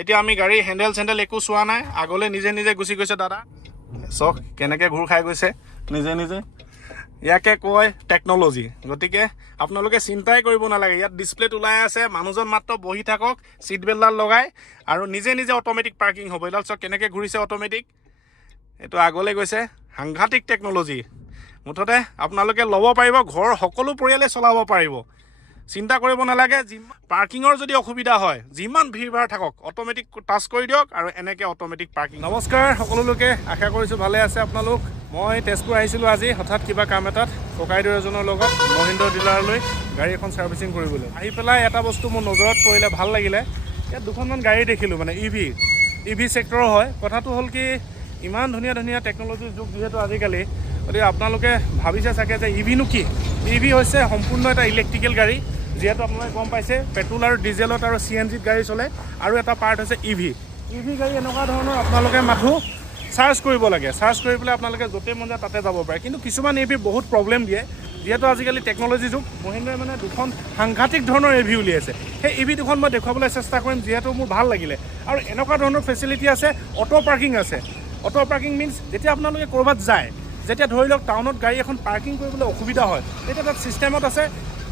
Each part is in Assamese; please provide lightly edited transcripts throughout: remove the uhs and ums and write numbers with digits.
এতিয়া আমি গাড়ী হেণ্ডেল একো চোৱা নাই, আগলৈ নিজে নিজে গুচি গৈছে দাদা। চক কেনেকৈ ঘূৰ খাই গৈছে নিজে নিজে। ইয়াকে কয় টেকন'লজি। গতিকে আপোনালোকে চিন্তাই কৰিব নালাগে, ইয়াত ডিছপ্লেত ওলাই আছে, মানুহজন মাত্ৰ বহি থাকক ছিট বেল্টডাল লগাই, আৰু নিজে নিজে অট'মেটিক পাৰ্কিং হ'ব। এডাল চক কেনেকৈ ঘূৰিছে অট'মেটিক, এইটো আগলৈ গৈছে। সাংঘাতিক টেকন'লজি। মুঠতে আপোনালোকে ল'ব পাৰিব, ঘৰৰ সকলো পৰিয়ালে চলাব পাৰিব, চিন্তা কৰিব নালাগে। পাৰ্কিঙৰ যদি অসুবিধা হয়, যিমান ভিৰ ভাৰ থাকক, অট'মেটিক টাচ কৰি দিয়ক আৰু এনেকৈ অট'মেটিক পাৰ্কিং। নমস্কাৰ সকলোকে, আশা কৰিছোঁ ভালে আছে আপোনালোক। মই তেজপুৰ আহিছিলোঁ আজি হঠাৎ কিবা কাম এটাত, ককাইদেউ এজনৰ লগত মহিন্দ্ৰ ডিলাৰলৈ গাড়ী এখন ছাৰ্ভিচিং কৰিবলৈ। আহি পেলাই এটা বস্তু মোৰ নজৰত পৰিলে, ভাল লাগিলে। ইয়াত দুখনমান গাড়ী দেখিলোঁ, মানে ইভি ছেক্টৰৰ হয়। কথাটো হ'ল কি, ইমান ধুনীয়া ধুনীয়া টেকন'লজিৰ যুগ যিহেতু আজিকালি, গতিকে আপোনালোকে ভাবিছে চাগে যে ইভিনো কি। ইভি হৈছে সম্পূৰ্ণ এটা ইলেক্ট্ৰিকেল গাড়ী, যিহেতু আপোনালোকে গম পাইছে পেট্ৰল আৰু ডিজেলত আৰু CNGত গাড়ী চলে। আৰু এটা পাৰ্ট হৈছে ইভি গাড়ী। এনেকুৱা ধৰণৰ আপোনালোকে মাথো চাৰ্জ কৰিব লাগে, চাৰ্জ কৰি পেলাই আপোনালোকে য'তে মন যায় তাতে যাব পাৰে। কিন্তু কিছুমান ইভি বহুত প্ৰব্লেম দিয়ে, যিহেতু আজিকালি টেকন'লজি যুগ। মহিন্দ্ৰাই মানে দুখন সাংঘাতিক ধৰণৰ ইভি উলিয়াইছে। সেই ইভি দুখন মই দেখুৱাবলৈ চেষ্টা কৰিম, যিহেতু মোৰ ভাল লাগিলে। আৰু এনেকুৱা ধৰণৰ ফেচিলিটি আছে, অটো পাৰ্কিং আছে। অটো পাৰ্কিং মিনছ যেতিয়া আপোনালোকে ক'ৰবাত যায়, যেতিয়া ধৰি লওক টাউনত গাড়ী এখন পাৰ্কিং কৰিবলৈ অসুবিধা হয়, তেতিয়া তাত ছিষ্টেমত আছে।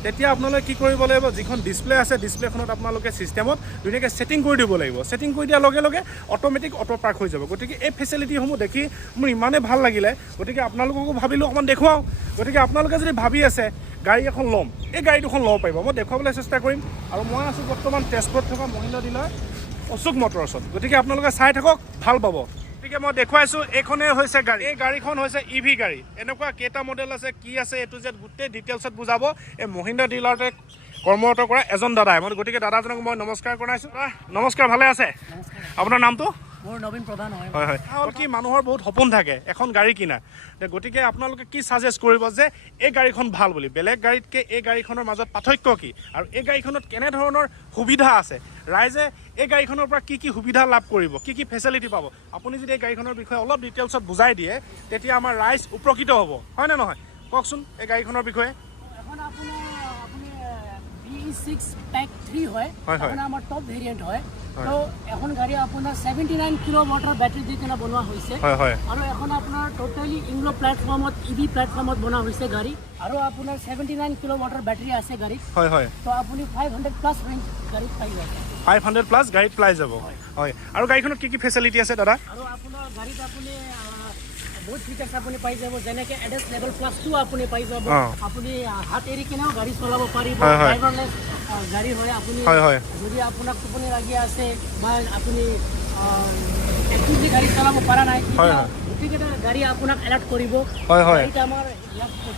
তেতিয়া আপোনালোকে কি কৰিব লাগিব, যিখন ডিছপ্লে আছে ডিছপ্লেখনত আপোনালোকে ছিষ্টেমত ধুনীয়াকৈ ছেটিং কৰি দিব লাগিব। ছেটিং কৰি দিয়াৰ লগে লগে অট'মেটিক অটো পাৰ্ক হৈ যাব। গতিকে এই ফেচিলিটিসমূহ দেখি মোৰ ইমানেই ভাল লাগিলে, গতিকে আপোনালোককো ভাবিলোঁ অকণমান দেখুৱাওঁ। গতিকে আপোনালোকে যদি ভাবি আছে গাড়ী এখন ল'ম, এই গাড়ী দুখন ল'ব পাৰিব, মই দেখুৱাবলৈ চেষ্টা কৰিম। আৰু মই আছোঁ বৰ্তমান তেজপুৰত থকা মহিন্দ্ৰা ডিলাৰ অশোক মটৰছত। গতিকে আপোনালোকে চাই থাকক, ভাল পাব। গতিকে মই দেখুৱাইছোঁ, এইখনেই হৈছে গাড়ী। এই গাড়ীখন হৈছে ইভি গাড়ী। এনেকুৱা কেইটা মডেল আছে, কি আছে, এইটো যে গোটেই ডিটেইলছত বুজাব এই মহিন্দ্ৰা ডিলাৰতে কৰ্মৰত কৰা এজন দাদাই। মই গতিকে দাদাজনক মই নমস্কাৰ জনাইছোঁ। নমস্কাৰ, ভালে আছে? আপোনাৰ নামটো? মোৰ নবীন প্ৰধান হয়। হয়। কি মানুহৰ বহুত সপোন থাকে এখন গাড়ী কিনা, গতিকে আপোনালোকে কি ছাজেষ্ট কৰিব যে এই গাড়ীখন ভাল বুলি? বেলেগ গাড়ীতকৈ এই গাড়ীখনৰ মাজত পাৰ্থক্য কি, আৰু এই গাড়ীখনত কেনেধৰণৰ সুবিধা আছে, ৰাইজে এই গাড়ীখনৰ পৰা কি সুবিধা লাভ কৰিব, কি ফেচিলিটি পাব? আপুনি যদি এই গাড়ীখনৰ বিষয়ে অলপ ডিটেইলছত বুজাই দিয়ে, তেতিয়া আমাৰ ৰাইজ উপকৃত হ'ব, হয় নে নহয়? কওকচোন এই গাড়ীখনৰ বিষয়ে। এখন আপুনি BE6 Pack 3 হয়, এখন আমাৰ টপ ভেৰিয়েণ্ট হয়। তো এখন গাড়ী আপোনাৰ 79 কিলোৱাটৰ বেটাৰী দি কিনে বনোৱা হৈছে। আৰু এখন আপোনাৰ টোটেলি ইংলো প্লেটফৰ্মত, ইভি প্লেটফৰ্মত বনোৱা হৈছে গাড়ী। আৰু আপোনাৰ 79 কিলোৱাটৰ বেটাৰী আছে গাড়ীত। তো আপুনি 500+ ৰেঞ্জ গাড়ীত পাই যাব। 500+ গাড়ীত পাই যাব। হয়। আৰু গাড়ীখনত কি ফেচিলিটি আছে দাদা? আৰু আপোনাৰ গাড়ীত আপুনি বহুত ফিচাৰ্ছ আপুনি পাই যাব, যেনেকৈ ADAS লেভেল +2 আপুনি পাই যাব। আপুনি হাত এৰি কিনেও গাড়ী চলাব পাৰিব, ড্ৰাইভাৰলেছ গাড়ী হয়। আপুনি যদি আপোনাক টোপনি লাগি আছে বা আপুনি এক্টিভলি গাড়ী চলাব পৰা নাই, গোটেইকেইটা গাড়ী আপোনাক এলাৰ্ট কৰিব। এইটো আমাৰ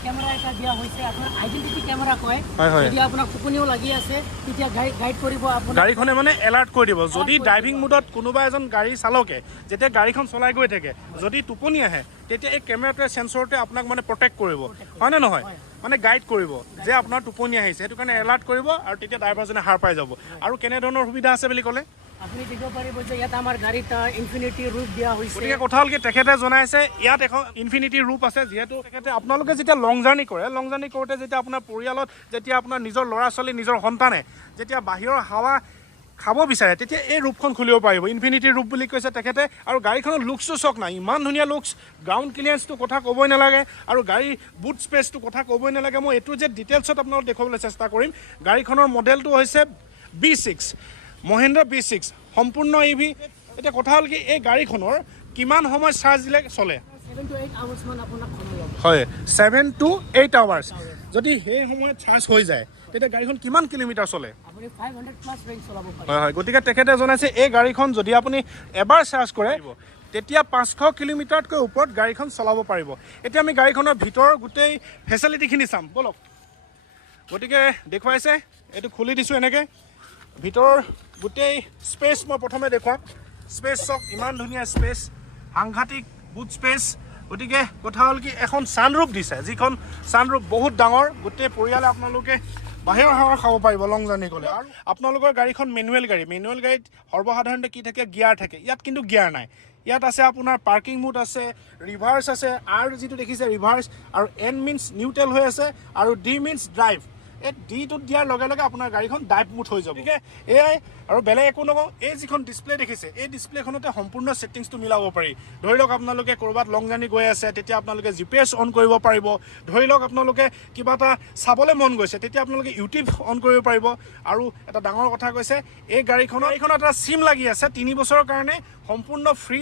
কেমেৰা এটা দিয়া হৈছে, আপোনাৰ আইডেণ্টিটি কেমেৰা কয়। যদি আপোনাক টোপনিও লাগি আছে, তেতিয়া গাইড কৰিব আপোনাক। গাড়ীখনে মানে এলাৰ্ট কৰি দিব। যদি ড্ৰাইভিং মুডত কোনোবা এজন গাড়ী চালকে যেতিয়া গাড়ীখন চলাই গৈ থাকে, যদি টোপনি আহে, তেতিয়া এই কেমেৰাটোৱে চেঞ্চৰটোৱে আপোনাক মানে প্ৰটেক্ট কৰিব, হয় নে নহয়? মানে গাইড কৰিব যে আপোনাৰ টোপনি আহিছে, সেইটো কাৰণে এলাৰ্ট কৰিব, আৰু তেতিয়া ড্ৰাইভাৰজনে সাৰ পাই যাব। আৰু কেনেধৰণৰ সুবিধা আছে বুলি ক'লে? আপুনি দেখিব পাৰিব যে ইয়াত আমাৰ গাড়ীত ইনফিনিটি ৰূপ দিয়া হৈছে। গতিকে কথা হ'ল কি, তেখেতে জনাইছে ইয়াত এখন ইনফিনিটি ৰূপ আছে। যিহেতু তেখেতে আপোনালোকে যেতিয়া লং জাৰ্ণি কৰোঁতে যেতিয়া আপোনাৰ পৰিয়ালত, যেতিয়া আপোনাৰ নিজৰ ল'ৰা ছোৱালী, নিজৰ সন্তানে যেতিয়া বাহিৰৰ হাৱা খাব বিচাৰে, তেতিয়া এই ৰূপখন খুলিব পাৰিব। ইনফিনিটি ৰূপ বুলি কৈছে তেখেতে। আৰু গাড়ীখনৰ লুকছটো চক নাই, ইমান ধুনীয়া লুকছ। গ্ৰাউণ্ড ক্লিয়াৰেঞ্চটো কথা ক'বই নালাগে, আৰু গাড়ীৰ বুট স্পেচটো কথা ক'বই নালাগে। মই এইটো যে ডিটেইলছত আপোনালোকক দেখুৱাবলৈ চেষ্টা কৰিম। গাড়ীখনৰ মডেলটো হৈছে B6, মহিন্দ্ৰা B6, সম্পূৰ্ণ ইভি। এতিয়া কথা হ'ল কি, এই গাড়ীখনৰ কিমান সময় চাৰ্জ দিলে চলে? 7 to 8 আৱাৰ্ছ মান আপোনাক সময় ল'ব। হয়, 7 to 8 আৱাৰ্ছ। যদি সেই সময়ত চাৰ্জ হৈ যায়, তেতিয়া গাড়ীখন কিমান কিলোমিটাৰ চলে? আপুনি 500+ ৰেঞ্জ চলাব পাৰে। হয়। গতিকে তেখেতে জনাইছে এই গাড়ীখন যদি আপুনি এবাৰ চাৰ্জ কৰে, তেতিয়া 500 কিলোমিটাৰতকৈ ওপৰত গাড়ীখন চলাব পাৰিব। এতিয়া আমি গাড়ীখনৰ ভিতৰৰ গোটেই ফেচিলিটিখিনি চাম, ব'লক। গতিকে দেখুৱাইছে, এইটো খুলি দিছোঁ এনেকৈ। ভিতৰৰ গোটেই স্পেচ মই প্ৰথমে দেখুৱাম। স্পেচ চক, ইমান ধুনীয়া স্পেচ, সাংঘাতিক বুট স্পেচ। গতিকে কথা হ'ল কি, এখন ছানৰুফ দিছে, যিখন ছানৰুফ বহুত ডাঙৰ। গোটেই পৰিয়ালে আপোনালোকে বাহিৰৰ হাৱা খাব পাৰিব লং জাৰ্ণি গ'লে। আৰু আপোনালোকৰ গাড়ীখন মেনুৱেল গাড়ীত সৰ্বসাধাৰণতে কি থাকে, গিয়াৰ থাকে। ইয়াত কিন্তু গিয়াৰ নাই। ইয়াত আছে আপোনাৰ পাৰ্কিং মুড আছে, ৰিভাৰ্ছ আছে, আৰু যিটো দেখিছে ৰিভাৰ্ছ, আৰু N মিনছ নিউট্ৰেল হৈ আছে, আৰু D মিনছ ড্ৰাইভ। এই ডিটোত দিয়াৰ লগে লগে আপোনাৰ গাড়ীখন ডাইভ মুড হৈ যাব গতিকে এয়াই আৰু বেলেগ একো নকওঁ এই যিখন ডিছপ্লে দেখিছে এই ডিছপ্লেখনতে সম্পূৰ্ণ ছেটিংছটো মিলাব পাৰি ধৰি লওক আপোনালোকে ক'ৰবাত লং জাৰ্ণি গৈ আছে তেতিয়া আপোনালোকে জিপিএছ অন কৰিব পাৰিব ধৰি লওক আপোনালোকে কিবা এটা চাবলৈ মন গৈছে তেতিয়া আপোনালোকে ইউটিউব অন কৰিব পাৰিব আৰু এটা ডাঙৰ কথা কৈছে এই গাড়ীখনত এটা চিম লাগি আছে 3 বছৰৰ কাৰণে সম্পূৰ্ণ ফ্ৰী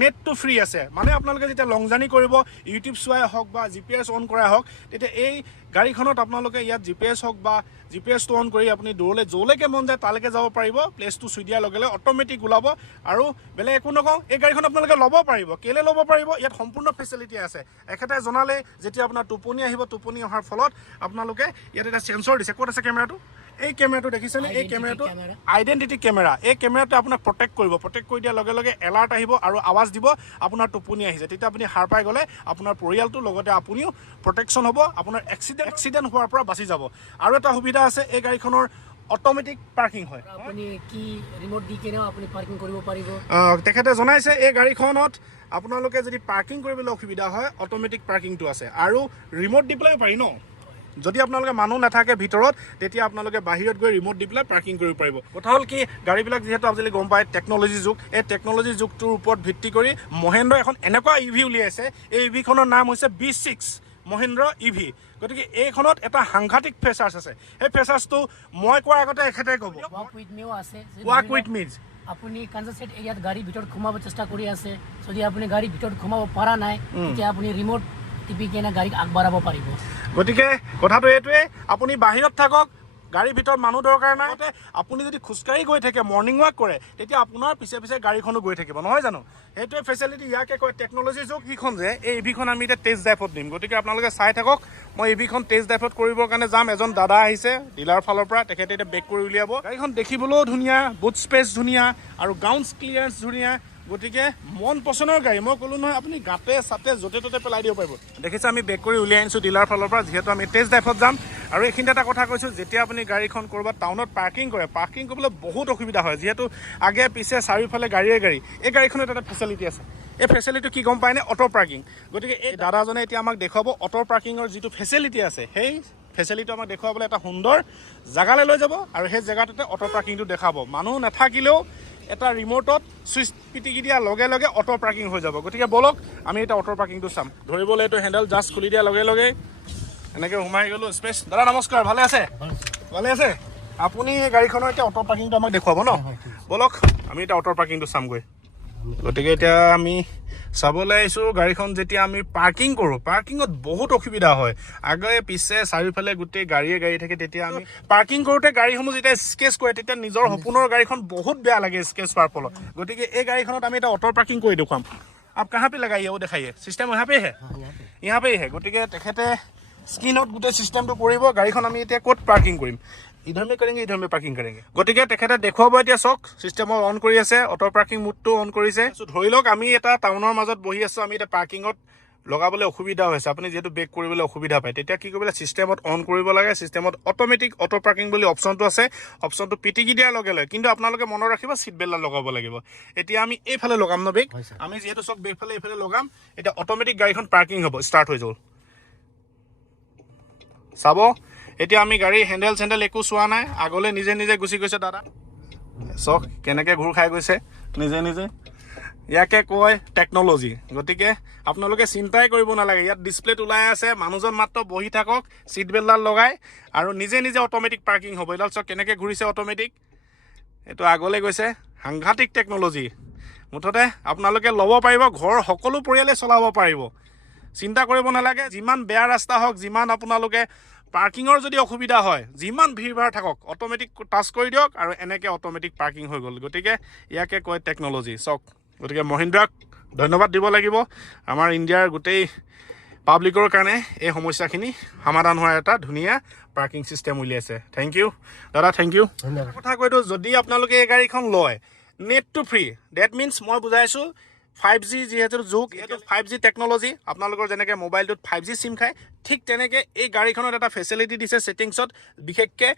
নেটটো ফ্ৰী আছে মানে আপোনালোকে যেতিয়া লং জাৰ্ণি কৰিব ইউটিউব চোৱাই হওক বা জিপিএছ অন কৰাই হওক তেতিয়া এই গাড়ীখনত আপোনালোকে ইয়াত জিপিএছ হওক বা জিপিএছটো অন কৰি আপুনি দূৰলৈ য'লৈকে মন যায় তালৈকে যাব পাৰিব প্লেচটো চুই দিয়াৰ লগে লগে অট'মেটিক ওলাব আৰু বেলেগ একো নকওঁ এই গাড়ীখন আপোনালোকে ল'ব পাৰিব কেলৈ ল'ব পাৰিব ইয়াত সম্পূৰ্ণ ফেচিলিটি আছে এখেতে জনালে যেতিয়া আপোনাৰ টোপনি আহিব টোপনি অহাৰ ফলত আপোনালোকে ইয়াত এটা চেঞ্চৰ দিছে ক'ত আছে কেমেৰাটো এই কেমেৰাটো দেখিছেনে এই কেমেৰাটো আইডেণ্টিটি কেমেৰা এই কেমেৰাটোৱে আপোনাক প্ৰটেক্ট কৰি দিয়াৰ লগে লগে এলাৰ্ট আহিব আৰু আৱাজ দিব আপোনাৰ টোপনি আহিছে তেতিয়া আপুনি সাৰ পাই গ'লে আপোনাৰ পৰিয়ালটোৰ লগতে আপুনিও প্ৰটেকশ্যন হ'ব আপোনাৰ এক্সিডেণ্ট হোৱাৰ পৰা বাচি যাব আৰু এটা সুবিধা আছে এই গাড়ীখনৰ অট'মেটিক পাৰ্কিং হয় আপুনি কি ৰিমোট দি কেনেও আপুনি পাৰ্কিং কৰিব পাৰিব তেখেতে জনাইছে এই গাড়ীখনত আপোনালোকে যদি পাৰ্কিং কৰিবলৈ অসুবিধা হয় অট'মেটিক পাৰ্কিংটো আছে আৰু ৰিমোট দি পেলাই পাৰি ন যদি আপোনালোকে মানুহ নাথাকে ভিতৰত তেতিয়া আপোনালোকে বাহিৰত গৈ ৰিমোট দি পেলাই পাৰ্কিং কৰিব পাৰিব কথা হ'ল কি গাড়ীবিলাক যিহেতু আজিকালি গম পায় টেকন'লজি যুগ এই টেকন'লজি যুগটোৰ ওপৰত ভিত্তি কৰি মহেন্দ্ৰ এখন এনেকুৱা ইভি উলিয়াইছে এই ইভিখনৰ নাম হৈছে B6 মহেন্দ্ৰ ইভি গতিকে এইখনত এটা সাংঘাতিক ফেচাৰ্ছ আছে সেই ফেচাৰ্ছটো মই কোৱাৰ আগতে এখেতে ক'ব ৱাক উইথ মিজ আপুনি কনজেষ্টেড এৰিয়াত গাড়ী ভিতৰত সোমাব চেষ্টা কৰি আছে যদি আপুনি গাড়ী ভিতৰত সোমাব পৰা নাই তেতিয়া আপুনি ৰিমোট টিপি কেনে গাড়ীক আগবঢ়াব পাৰিব গতিকে কথাটো এইটোৱে আপুনি বাহিৰত থাকক গাড়ীৰ ভিতৰত মানুহ দৰকাৰ নাই আপুনি যদি খোজকাঢ়ি গৈ থাকে মৰ্ণিং ৱাক কৰে তেতিয়া আপোনাৰ পিছে পিছে গাড়ীখনো গৈ থাকিব নহয় জানো সেইটোৱে ফেচিলিটি ইয়াকে কয় টেকন'লজি যুগ ইখন যে এই ইভিখন আমি এতিয়া টেষ্ট ড্ৰাইভত দিম গতিকে আপোনালোকে চাই থাকক মই ইভিখন টেষ্ট ড্ৰাইভত কৰিবৰ কাৰণে যাম এজন দাদা আহিছে ডিলাৰ ফালৰ পৰা তেখেতে এতিয়া বেক কৰি উলিয়াব গাড়ীখন দেখিবলৈও ধুনীয়া বুট স্পেচ ধুনীয়া আৰু গ্ৰাউণ্ড ক্লিয়াৰেঞ্চ ধুনীয়া গতিকে মন পচন্দৰ গাড়ী মই ক'লো নহয় আপুনি গাতে চাতে য'তে ত'তে পেলাই দিব পাৰিব দেখিছে আমি বেক কৰি উলিয়াই আনিছোঁ ডিলাৰ ফালৰ পৰা যিহেতু আমি টেষ্ট ড্ৰাইভত যাম আৰু এইখিনিতে এটা কথা কৈছোঁ যেতিয়া আপুনি গাড়ীখন ক'ৰবাত টাউনত পাৰ্কিং কৰে পাৰ্কিং কৰিবলৈ বহুত অসুবিধা হয় যিহেতু আগে পিছে চাৰিওফালে গাড়ীয়ে গাড়ী এই গাড়ীখনত এটা ফেচিলিটি আছে এই ফেচিলিটিটো কি গম পায়নে অটো পাৰ্কিং গতিকে এই দাদাজনে এতিয়া আমাক দেখুৱাব অটো পাৰ্কিঙৰ যিটো ফেচিলিটি আছে সেই ফেচিলিটি আমাক দেখুৱাবলৈ এটা সুন্দৰ জেগালৈ লৈ যাব আৰু সেই জেগাটোতে অটো পাৰ্কিংটো দেখাব মানুহ নাথাকিলেও এটা ৰিমোটত ছুইচ পিটিকি দিয়াৰ লগে লগে অটো পাৰ্কিং হৈ যাব গতিকে বলক আমি এতিয়া অটো পাৰ্কিংটো চাম ধৰিবলৈ এইটো হেণ্ডেল জাষ্ট খুলি দিয়াৰ লগে লগে এনেকৈ সোমাই গ'লোঁ স্পেচ দাদা নমস্কাৰ ভালে আছে আপুনি গাড়ীখনৰ এতিয়া অটো পাৰ্কিংটো আমাক দেখুৱাব ন বলক আমি এতিয়া অটো পাৰ্কিংটো চামগৈ গতিকে এতিয়া আমি চাবলৈ আহিছোঁ গাড়ীখন যেতিয়া আমি পাৰ্কিং কৰোঁ পাৰ্কিঙত বহুত অসুবিধা হয় আগে পিছে চাৰিওফালে গোটেই গাড়ীয়ে গাড়ী থাকে তেতিয়া আমি পাৰ্কিং কৰোঁতে গাড়ীসমূহ যেতিয়া স্কেচ কৰে তেতিয়া নিজৰ সপোনৰ গাড়ীখন বহুত বেয়া লাগে স্কেচ হোৱাৰ ফলত গতিকে এই গাড়ীখনত আমি এটা অটো পাৰ্কিং কৰি দেখুৱাম আপ কাহাঁ পে লগাইয়ে वो দেখাইয়ে চিষ্টেম यहाँ पे হে গতিকে তেখেতে স্ক্ৰীনত গোটেই চিষ্টেমটো কৰিব গাড়ীখন আমি এতিয়া ক'ত পাৰ্কিং কৰিম ইধৰ মে পাৰ্কিং কৰেংগে গতিকে তেখেতে দেখুৱাব এতিয়া চাওক চিষ্টেমৰ অন কৰি আছে অটো পাৰ্কিং মুডটো অন কৰিছে ধৰি লওক আমি এটা টাউনৰ মাজত বহি আছোঁ আমি এতিয়া পাৰ্কিঙত লগাবলৈ অসুবিধা হৈছে আপুনি যিহেতু বেক কৰিবলৈ অসুবিধা পায় তেতিয়া কি কৰিব লাগে চিষ্টেমত অন কৰিব লাগে চিষ্টেমত অট'মেটিক অটো পাৰ্কিং বুলি অপশ্যনটো আছে অপশ্যনটো পিটিকি দিয়াৰ লগে লগে কিন্তু আপোনালোকে মনত ৰাখিব ছিট বেল্টডাল লগাব লাগিব এতিয়া আমি এইফালে লগাম ন বেক আমি যিহেতু চাওক বেকফালে এইফালে লগাম এতিয়া অট'মেটিক গাড়ীখন পাৰ্কিং হ'ব ষ্টাৰ্ট হৈ যাব চাব এতিয়া আমি গাড়ী হেণ্ডেল একো চোৱা নাই আগলৈ নিজে গুচি গৈছে দাদা চাওক কেনেকৈ ঘূৰ খাই গৈছে নিজে ইয়াকে কয় টেকন'লজি গতিকে আপোনালোকে চিন্তাই কৰিব নালাগে ইয়াত ডিছপ্লেত ওলাই আছে মানুহজন মাত্ৰ বহি থাকক ছিট বেল্টডাল লগাই আৰু নিজে অট'মেটিক পাৰ্কিং হ'ব এইডাল চাওক কেনেকৈ ঘূৰিছে অট'মেটিক এইটো আগলৈ গৈছে সাংঘাতিক টেকন'লজি মুঠতে আপোনালোকে ল'ব পাৰিব ঘৰৰ সকলো পৰিয়ালে চলাব পাৰিব চিন্তা কৰিব নালাগে যিমান বেয়া ৰাস্তা হওক যিমান আপোনালোকে পাৰ্কিঙৰ যদি অসুবিধা হয় যিমান ভিৰ ভাৰ থাকক অট'মেটিক টাচ কৰি দিয়ক আৰু এনেকৈ অট'মেটিক পাৰ্কিং হৈ গ'ল গতিকে ইয়াকে কয় টেকন'লজি চাওক গতিকে মহিন্দ্ৰাক ধন্যবাদ দিব লাগিব আমাৰ ইণ্ডিয়াৰ গোটেই পাব্লিকৰ কাৰণে এই সমস্যাখিনি সমাধান হোৱাৰ এটা ধুনীয়া পাৰ্কিং চিষ্টেম উলিয়াইছে থেংক ইউ দাদা থেংক ইউ কথা কৈতো যদি আপোনালোকে এই গাড়ীখন লয় নেটটো ফ্ৰী ডেট মিনছ মই বুজাইছোঁ 5G যিহেতু যুগ এইটো 5G টেকন'লজি আপোনালোকৰ যেনেকৈ মোবাইলটোত 5G চিম খায় ঠিক তেনেকৈ এই গাড়ীখনত এটা ফেচিলিটি দিছে ছেটিংছত বিশেষকৈ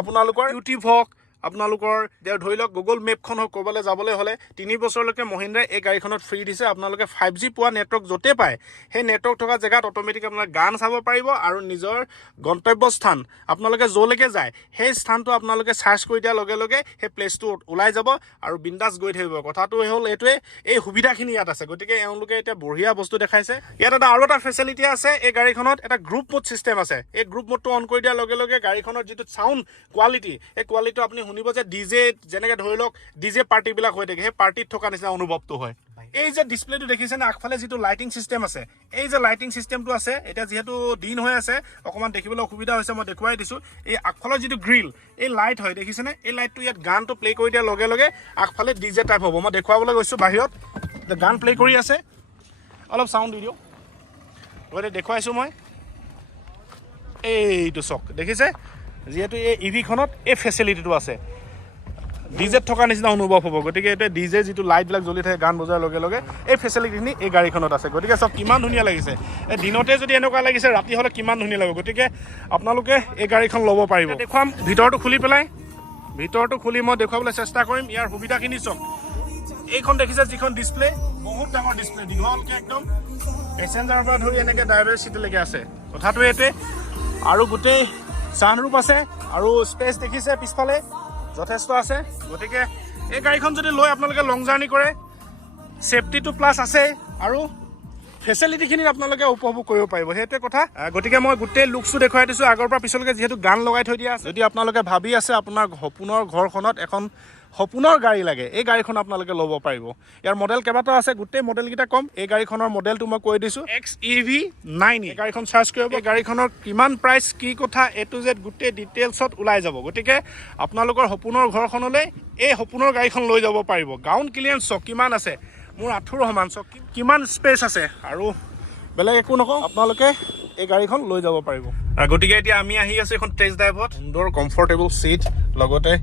আপোনালোকৰ ইউটিউব হওক আপোনালোকৰ ধৰি লওক গুগল মেপখন হওক ক'ৰবালৈ যাবলৈ হ'লে 3 বছৰলৈকে মহিন্দ্ৰাই এই গাড়ীখনত ফ্ৰী দিছে আপোনালোকে 5G পোৱা নেটৱৰ্ক য'তে পায় সেই নেটৱৰ্ক থকা জেগাত অট'মেটিক আপোনালোকে গান চাব পাৰিব আৰু নিজৰ গন্তব্য স্থান আপোনালোকে য'লৈকে যায় সেই স্থানটো আপোনালোকে চাৰ্চ কৰি দিয়াৰ লগে লগে সেই প্লেচটো ওলাই যাব আৰু বিন্দাছ গৈ থাকিব কথাটো হ'ল এইটোৱে এই সুবিধাখিনি ইয়াত আছে গতিকে এওঁলোকে এতিয়া বঢ়িয়া বস্তু দেখাইছে ইয়াত আৰু এটা ফেচিলিটি আছে এই গাড়ীখনত এটা গ্ৰুপ মোড চিষ্টেম আছে এই গ্ৰুপ মোডটো অন কৰি দিয়াৰ লগে লগে গাড়ীখনৰ যিটো চাউণ্ড কোৱালিটি এই কোৱালিটিটো আপুনি শুনিব যে ডিজে যেনেকৈ ধৰি লওক ডিজে পাৰ্টিবিলাক হৈ থাকে সেই পাৰ্টিত থকা নিচিনা অনুভৱটো হয় এই যে ডিছপ্লেটো দেখিছেনে আগফালে যিটো লাইটিং চিষ্টেম আছে এই যে লাইটিং চিষ্টেমটো আছে এতিয়া যিহেতু দিন হৈ আছে অকণমান দেখিবলৈ অসুবিধা হৈছে মই দেখুৱাই দিছোঁ এই আগফালৰ যিটো গ্ৰিল এই লাইট হয় দেখিছেনে এই লাইটটো ইয়াত গানটো প্লে' কৰি দিয়াৰ লগে লগে আগফালে ডিজে টাইপ হ'ব মই দেখুৱাবলৈ গৈছোঁ বাহিৰত গান প্লে' কৰি আছে অলপ চাউণ্ড দি দিওঁ গতিকে দেখুৱাইছোঁ মই এইটো চক দেখিছে যিহেতু এই ইভিখনত এই ফেচিলিটিটো আছে ডিজেত থকা নিচিনা অনুভৱ হ'ব গতিকে এতিয়া ডিজে যিটো লাইটবিলাক জ্বলি থাকে গান বজোৱাৰ লগে লগে এই ফেচিলিটিখিনি এই গাড়ীখনত আছে গতিকে চব কিমান ধুনীয়া লাগিছে এই দিনতে যদি এনেকুৱা লাগিছে ৰাতি হ'লে কিমান ধুনীয়া লাগিব গতিকে আপোনালোকে এই গাড়ীখন ল'ব পাৰিব দেখুৱাম ভিতৰটো খুলি পেলাই ভিতৰটো খুলি মই দেখুৱাবলৈ চেষ্টা কৰিম ইয়াৰ সুবিধাখিনি চক এইখন দেখিছে যিখন ডিছপ্লে বহুত ডাঙৰ ডিছপ্লে দীঘলকৈ একদম পেচেঞ্জাৰৰ পৰা ধৰি এনেকৈ ড্ৰাইভাৰ ছিটলৈকে আছে কথাটো এইটোৱে আৰু গোটেই ছানৰুফ আছে আৰু স্পেচ দেখিছে পিছফালে যথেষ্ট আছে গতিকে এই গাড়ীখন যদি লৈ আপোনালোকে লং জাৰ্ণি কৰে ছেফটিটো প্লাছ আছে আৰু ফেচিলিটিখিনিত আপোনালোকে উপভোগ কৰিব পাৰিব সেইটোৱে কথা গতিকে মই গোটেই লুকছটো দেখুৱাই দিছোঁ আগৰ পৰা পিছলৈকে যিহেতু গান লগাই থৈ দিয়া আছে যদি আপোনালোকে ভাবি আছে আপোনাৰ সপোনৰ ঘৰখনত এখন সপোনৰ গাড়ী লাগে এই গাড়ীখন আপোনালোকে ল'ব পাৰিব ইয়াৰ মডেল কেইবাটাও আছে গোটেই মডেলকেইটা কম এই গাড়ীখনৰ মডেলটো মই কৈ দিছোঁ XEV9 এই গাড়ীখন চাৰ্চ কৰিব এই গাড়ীখনৰ কিমান প্ৰাইচ কি কথা A to Z গোটেই ডিটেইলছত ওলাই যাব গতিকে আপোনালোকৰ সপোনৰ ঘৰখনলৈ এই সপোনৰ গাড়ীখন লৈ যাব পাৰিব গ্ৰাউণ্ড ক্লিয়াৰেঞ্চ চক কিমান আছে মোৰ আঁঠুৰ সমান চক কিমান স্পেচ আছে আৰু বেলেগ একো নকওঁ আপোনালোকে এই গাড়ীখন লৈ যাব পাৰিব গতিকে এতিয়া আমি আহি আছোঁ এখন টেষ্ট ড্ৰাইভত সুন্দৰ কমফৰ্টেবল ছিট লগতে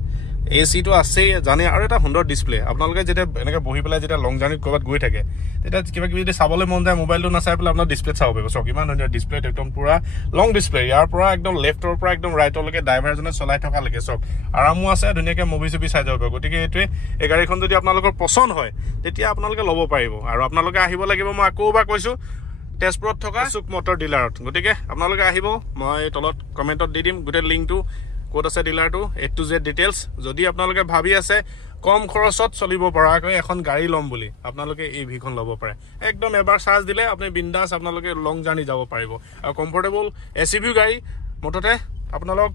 AC-টো আছেই জানে আৰু এটা সুন্দৰ ডিছপ্লে আপোনালোকে যেতিয়া এনেকৈ বহি পেলাই যেতিয়া লং জাৰ্ণিত ক'ৰবাত গৈ থাকে তেতিয়া কিবা কিবি যদি চাবলৈ মন যায় মোবাইলটো নাচাই পেলাই আপোনাৰ ডিছপ্লেত চাব পাৰিব চক ইমান ধুনীয়া ডিছপ্লেত একদম পুৰা লং ডিছপ্লে ইয়াৰ পৰা একদম লেফ্টৰ পৰা একদম ৰাইটলৈকে ড্ৰাইভাৰজনে চলাই থকালৈকে চক আৰামো আছে ধুনীয়াকৈ মুভি চুভি চাই যাব পাৰিব গতিকে এইটোৱে এই গাড়ীখন যদি আপোনালোকৰ পচন্দ হয় তেতিয়া আপোনালোকে ল'ব পাৰিব আৰু আপোনালোকে আহিব লাগিব মই আকৌ এবাৰ কৈছোঁ তেজপুৰত থকা চুক মটৰ ডিলাৰত গতিকে আপোনালোকে আহিব মই তলত কমেণ্টত দি দিম গোটেই লিংকটো ক'ত আছে ডিলাৰটো A to Z ডিটেইলছ যদি আপোনালোকে ভাবি আছে কম খৰচত চলিব পৰাকৈ এখন গাড়ী ল'ম বুলি আপোনালোকে এই ভিখন ল'ব পাৰে একদম এবাৰ চাৰ্জ দিলে আপুনি বিন্দাছ আপোনালোকে লং জাৰ্ণি যাব পাৰিব আৰু কমফৰ্টেবল SUV গাড়ী মুঠতে আপোনালোক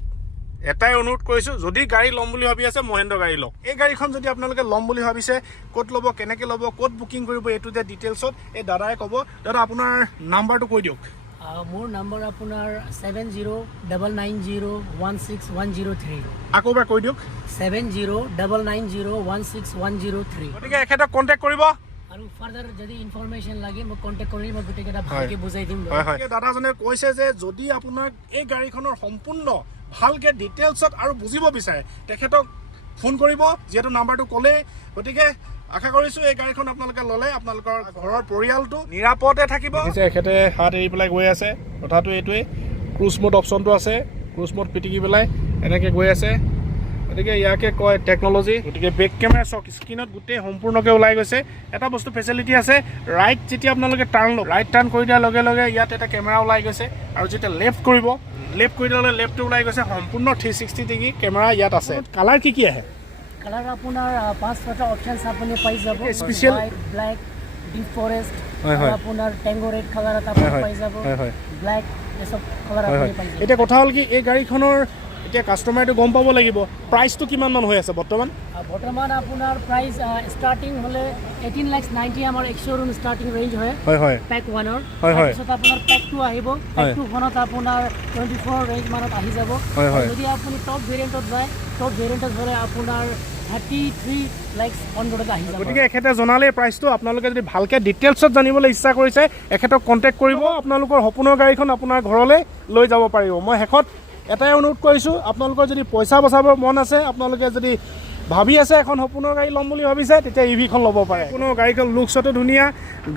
এটাই অনুৰোধ কৰিছোঁ যদি গাড়ী ল'ম বুলি ভাবি আছে মহেন্দ্ৰ গাড়ী লওক এই গাড়ীখন যদি আপোনালোকে ল'ম বুলি ভাবিছে ক'ত ল'ব কেনেকৈ ল'ব ক'ত বুকিং কৰিব A to Z ডিটেইলছত এই দাদাই ক'ব দাদা আপোনাৰ নাম্বাৰটো কৈ দিয়ক মোৰ নম্বৰ আপোনাৰ 7099016103 আকৌ এবাৰ কৈ দিয়ক 7099016103 গতিকে এখেতক কণ্টেক্ট কৰিব আৰু ফাৰ্দাৰ যদি ইনফৰমেশ্যন লাগে মোক কণ্টেক্ট কৰি মই গোটেইকেইটা ভালকৈ বুজাই দিম হয় দাদাজনে কৈছে যে যদি আপোনাক এই গাড়ীখনৰ সম্পূৰ্ণ ভালকৈ ডিটেইলছত আৰু বুজিব বিচাৰে তেখেতক ফোন কৰিব যিহেতু নাম্বাৰটো ক'লেই গতিকে আশা কৰিছোঁ এই গাড়ীখন আপোনালোকে ল'লে আপোনালোকৰ ঘৰৰ পৰিয়ালটো নিৰাপদে থাকিব এখেতে হাত এৰি পেলাই গৈ আছে কথাটো এইটোৱেই ক্ৰুজ মোড অপশ্যনটো আছে ক্ৰুজ মোড পিটিকি পেলাই এনেকৈ গৈ আছে গতিকে ইয়াকে কয় টেকন'লজি গতিকে বেক কেমেৰা চক স্ক্ৰীণত গোটেই সম্পূৰ্ণকৈ ওলাই গৈছে এটা বস্তু ফেচিলিটি আছে ৰাইট যেতিয়া আপোনালোকে টাৰ্ণ ল'ব ৰাইট টাৰ্ণ কৰি দিয়াৰ লগে লগে ইয়াত এটা কেমেৰা ওলাই গৈছে আৰু যেতিয়া লেফ্ট কৰি দিলে লেফ্টটো ওলাই গৈছে সম্পূৰ্ণ 360 ডিগ্ৰী কেমেৰা ইয়াত আছে কালাৰ কি আছে কালাৰ আপোনাৰ 5টা অপশ্যনছ আপুনি পাই যাব স্পেচিয়েল ব্লেক ডিপ ফৰেষ্ট আপোনাৰ টেংগো ৰেড কালাৰ এটা পাই যাব ব্লেক এসব কালাৰ আপুনি পাই যাব এটা কথা হ'ল কি এই গাড়ীখনৰ এতিয়া কাস্টমাৰটো গম পাব লাগিব প্ৰাইচটো কিমান মান হৈ আছে বৰ্তমান আপোনাৰ প্ৰাইচ ষ্টাৰ্টিং হ'লে 18,90,000 আমাৰ এক্স-শ্বৰুম ষ্টাৰ্টিং ৰেঞ্জ হয় পেক 1ৰ তাৰপিছত আপোনাৰ পেক 2 আহিব পেক 2 খনত আপোনাৰ 24 ৰেঞ্জ মানত আহি যাব যদি আপুনি টপ ভেৰিয়েণ্টত যায় টপ ভেৰিয়েণ্টত হ'লে আপোনাৰ 33 লাইকস অনবোৰ্ডত আহি যাব গতিকে এখেতে জনালে প্ৰাইচটো আপোনালোকে যদি ভালকৈ ডিটেইলছত জানিবলৈ ইচ্ছা কৰিছে এখেতক কণ্টেক্ট কৰিব আপোনালোকৰ সপোনৰ গাড়ীখন আপোনাৰ ঘৰলৈ লৈ যাব পাৰিব মই শেষত এটাই অনুৰোধ কৰিছোঁ আপোনালোকৰ যদি পইচা বচাবৰ মন আছে আপোনালোকে যদি ভাবি আছে এখন সপোনৰ গাড়ী ল'ম বুলি ভাবিছে তেতিয়া ইভিখন ল'ব পাৰে কোনো গাড়ীখন লুকছতো ধুনীয়া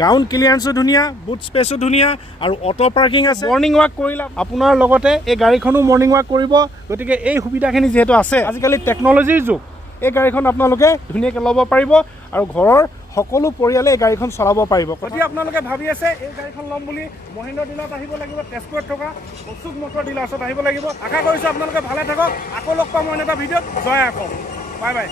গ্ৰাউণ্ড ক্লিয়াৰেঞ্চো ধুনীয়া বুট স্পেচো ধুনীয়া আৰু অটো পাৰ্কিং আছে মৰ্ণিং ৱাক কৰিলে আপোনাৰ লগতে এই গাড়ীখনো মৰ্ণিং ৱাক কৰিব গতিকে এই সুবিধাখিনি যিহেতু আছে আজিকালি টেকন'লজিৰ যুগ এই গাড়ীখন আপোনালোকে ধুনীয়াকৈ ল'ব পাৰিব আৰু ঘৰৰ সকলো পৰিয়ালে এই গাড়ীখন চলাব পাৰিব যদি আপোনালোকে ভাবি আছে এই গাড়ীখন ল'ম বুলি মহিন্দ্ৰ ডিলাৰত আহিব লাগিব তেজপুৰত থকা অশোক মটৰ ডিলাৰ্ছত আহিব লাগিব আশা কৰিছোঁ আপোনালোকে ভালে থাকক আকৌ লগ পাম মই এটা ভিডিঅ'ত জয় আকৌ বাই বাই